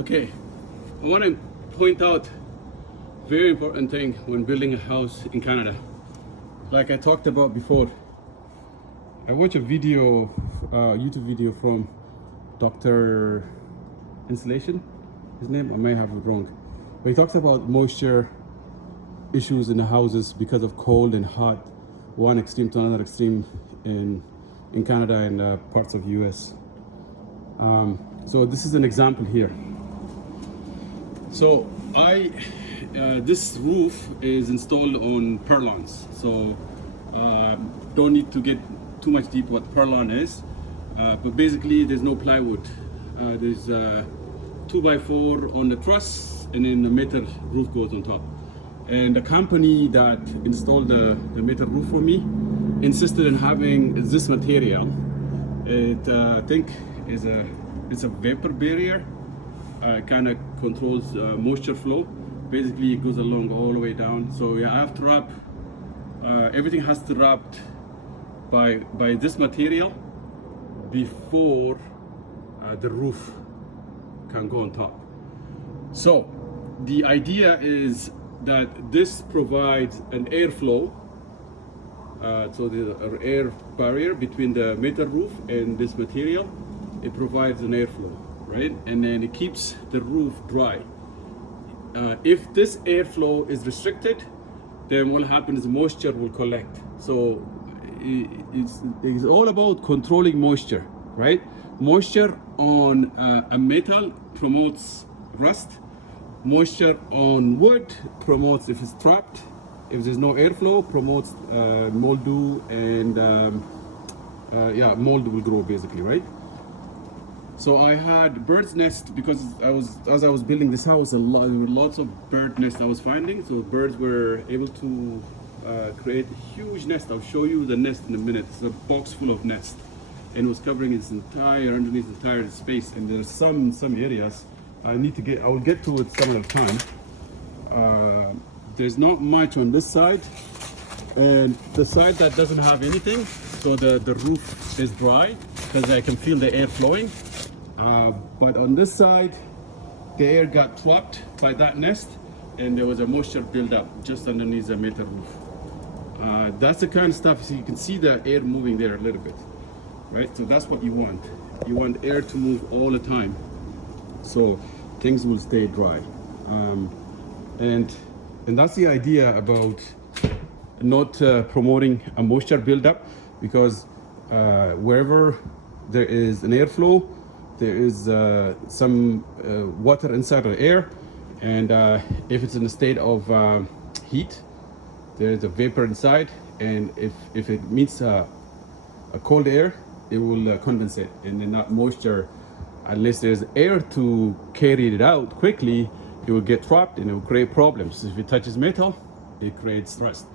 Okay, I want to point out very important thing when building a house in Canada. Like I talked about before, I watched a video, YouTube video from Dr. Insulation, his name, I may have it wrong, but he talks about moisture issues in the houses because of cold and hot, one extreme to another extreme in Canada and parts of US. So this is an example here. So this roof is installed on purlins. So don't need to get too much deep what purlin is, but basically there's no plywood. There's 2x4 on the truss, and then the metal roof goes on top. And the company that installed the metal roof for me insisted in having this material. It I think it's a vapor barrier. Kind of controls moisture flow. Basically, it goes along all the way down. So yeah, I have to wrap. Everything has to wrap by this material before the roof can go on top. So the idea is that this provides an airflow. So the air barrier between the metal roof and this material, it provides an airflow, right? And then it keeps the roof dry. If this airflow is restricted, then what happens is moisture will collect. So it's all about controlling moisture, right? Moisture on a metal promotes rust. Moisture on wood promotes if it's trapped. If there's no airflow, promotes mildew, and yeah, mold will grow basically, right? So I had bird's nest because as I was building this house, there were lots of bird nests I was finding. So birds were able to create a huge nest. I'll show you the nest in a minute. It's a box full of nests, and it was covering its underneath the entire space. And there's some areas I will get to it some other time. There's not much on this side, and the side that doesn't have anything, so the roof is dry because I can feel the air flowing. But on this side, the air got trapped by that nest, and there was a moisture buildup just underneath the metal roof. That's the kind of stuff, so you can see the air moving there a little bit, right? So that's what you want. You want air to move all the time, so things will stay dry. And that's the idea about not promoting a moisture buildup, because wherever there is an airflow, there is some water inside the air, and if it's in a state of heat, there is a vapor inside, and if it meets a cold air, it will condensate, and then that moisture, unless there's air to carry it out quickly, it will get trapped and it will create problems. If it touches metal, it creates rust.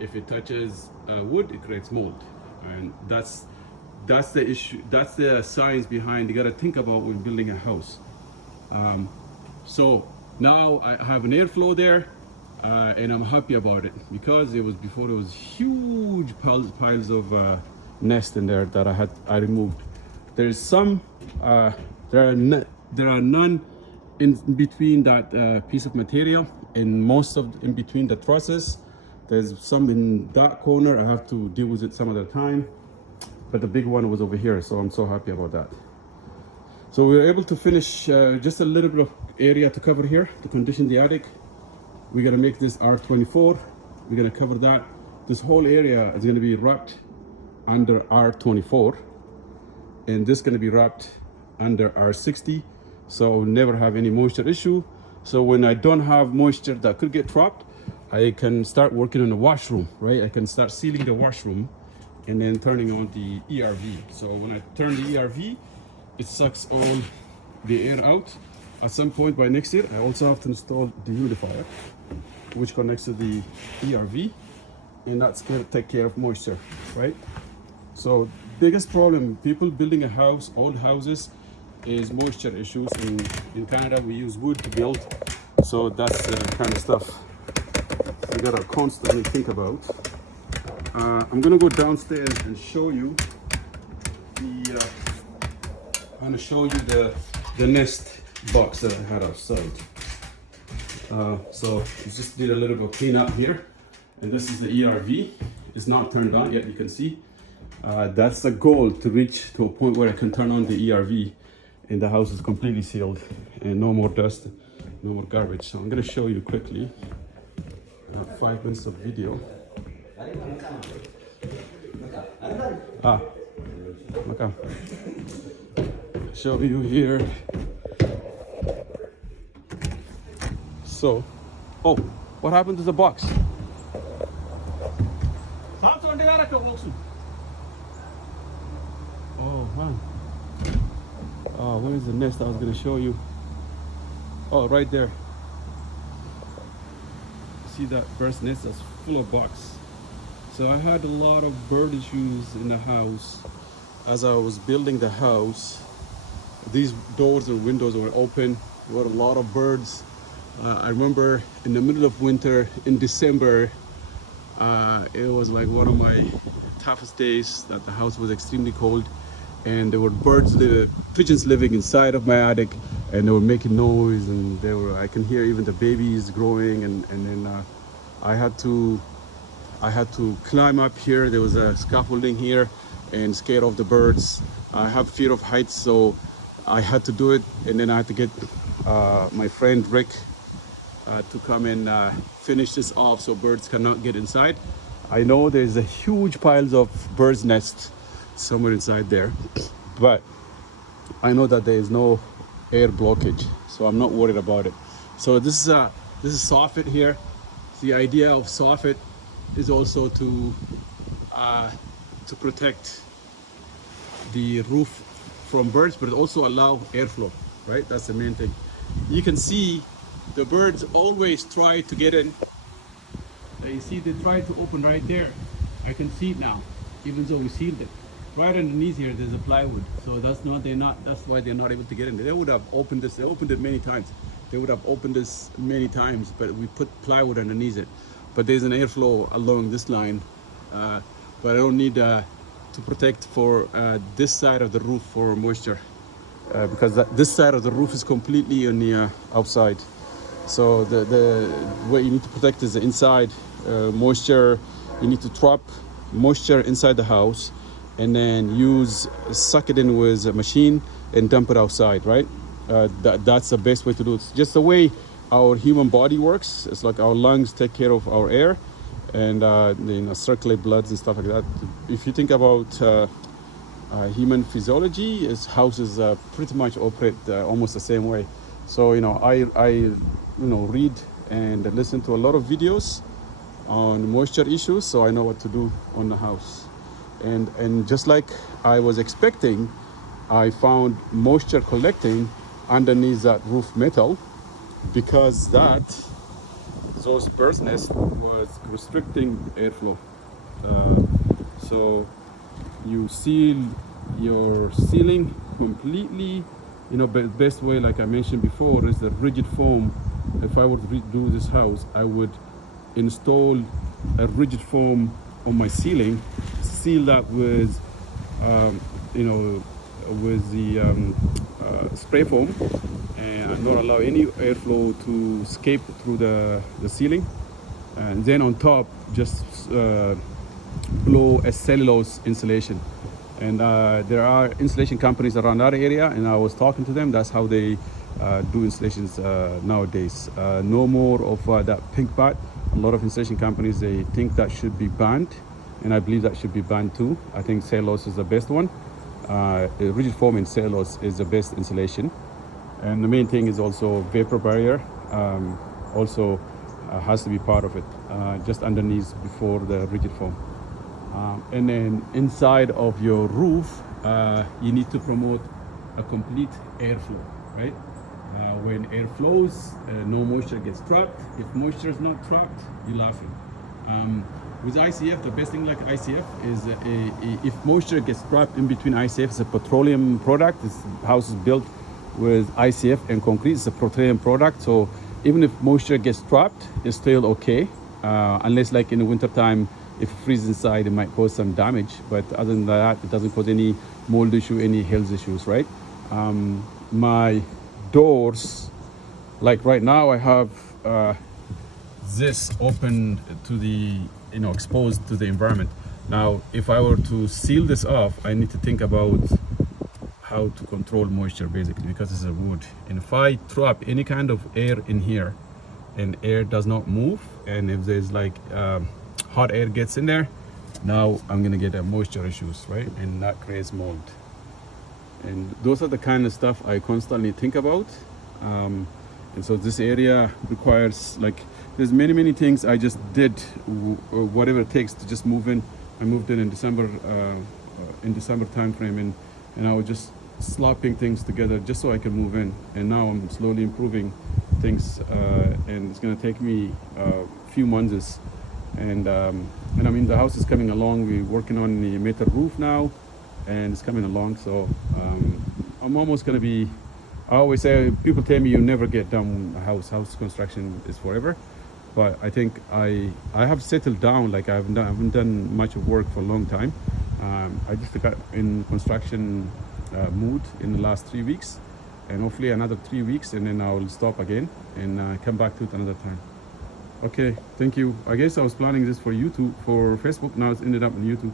If it touches wood, it creates mold, and that's the issue. That's the science behind. You got to think about when building a house. So now I have an airflow there, and I'm happy about it, because before it was huge piles of nest in there that I removed. There's some. There are none in between that piece of material, and most of in between the trusses. There's some in that corner. I have to deal with it some other time, but the big one was over here, so I'm so happy about that. So we were able to finish just a little bit of area to cover here to condition the attic. We're gonna make this R24. We're gonna cover that. This whole area is gonna be wrapped under R24, and this is gonna be wrapped under R60. So I'll never have any moisture issue. So when I don't have moisture that could get trapped, I can start working on the washroom, right? I can start sealing the washroom and then turning on the ERV. So when I turn the ERV, it sucks all the air out. At some point by next year, I also have to install the humidifier, which connects to the ERV, and that's going to take care of moisture, right? So biggest problem, people building a house, old houses, is moisture issues. In Canada, we use wood to build, so that's the kind of stuff you gotta constantly think about. I'm gonna go downstairs and show you the. I'm gonna show you the nest box that I had outside. So we just did a little bit of cleanup here, and this is the ERV. It's not turned on yet, you can see. That's the goal, to reach to a point where I can turn on the ERV and the house is completely sealed and no more dust, no more garbage. So I'm gonna show you quickly, 5 minutes of video. Okay. Show you here. So, oh, what happened to the box? Oh man. Where is the nest I was gonna show you? Oh, right there. See that bird's nest that's full of bugs. So I had a lot of bird issues in the house. As I was building the house, these doors and windows were open. There were a lot of birds. I remember in the middle of winter in December, it was like one of my toughest days, that the house was extremely cold and there were pigeons living inside of my attic, and they were making noise, and I can hear even the babies growing, and then I had to climb up here. There was a scaffolding here, and scared of the birds. I have fear of heights, so I had to do it, and then I had to get my friend Rick to come and finish this off so birds cannot get inside. I know there's a huge piles of birds' nests somewhere inside there, but I know that there is no air blockage, so I'm not worried about it. So this is soffit here. The idea of soffit is also to protect the roof from birds, but also allow airflow, right? That's the main thing. You can see the birds always try to get in. You see they try to open right there. I can see it now, even though we sealed it. Right underneath here there's a plywood, so that's why they're not able to get in. They would have opened this, they opened it many times. They would have opened this many times, but we put plywood underneath it. But there's an airflow along this line, but I don't need to protect for this side of the roof for moisture, because this side of the roof is completely on the outside. So the way you need to protect is the inside moisture. You need to trap moisture inside the house, and then suck it in with a machine and dump it outside, right? That's the best way to do it. It's just the way our human body works. It's like our lungs take care of our air, and circulate bloods and stuff like that. If you think about human physiology, houses pretty much operate almost the same way. So I read and listen to a lot of videos on moisture issues, so I know what to do on the house. And just like I was expecting, I found moisture collecting underneath that roof metal, because those bird's nest was restricting airflow. So you seal your ceiling completely. Best way, like I mentioned before, is the rigid foam. If I were to redo this house, I would install a rigid foam on my ceiling, seal that with with the spray foam, and not allow any airflow to escape through the ceiling. And then on top, just blow a cellulose insulation. And there are insulation companies around that area, and I was talking to them. That's how they do installations nowadays. No more of that pink bat. A lot of insulation companies, they think that should be banned, and I believe that should be banned too. I think cellulose is the best one. Rigid foam and cellulose is the best insulation. And the main thing is also vapor barrier. Also has to be part of it, just underneath before the rigid foam. And then inside of your roof, you need to promote a complete airflow, right? When air flows, no moisture gets trapped. If moisture is not trapped, you're laughing. With ICF, the best thing like ICF is if moisture gets trapped in between ICF, it's a petroleum product. This house is built with ICF and concrete. It's a petroleum product, so even if moisture gets trapped, it's still okay. Unless like in the winter time, if it freezes inside, it might cause some damage. But other than that, it doesn't cause any mold issue, any health issues, right? My doors, like right now I have this open to the, exposed to the environment. Now if I were to seal this off, I need to think about how to control moisture, basically, because it's a wood. And if I throw up any kind of air in here and air does not move, and if there's like hot air gets in there, now I'm gonna get moisture issues, right? And that creates mold. And those are the kind of stuff I constantly think about. And so this area requires, like, there's many things I just did, whatever it takes to just move in. I moved in December time frame, and I was just slapping things together just so I can move in. And now I'm slowly improving things, and it's gonna take me a few months. And I mean, the house is coming along. We're working on the metal roof now, and it's coming along. So I'm almost gonna be. I always say, people tell me you never get done a house. House construction is forever, but I think I have settled down. Like I haven't done much of work for a long time. I just got in construction mood in the last 3 weeks, and hopefully another 3 weeks, and then I will stop again and come back to it another time. Okay, thank you. I guess I was planning this for YouTube, for Facebook. Now it's ended up on YouTube.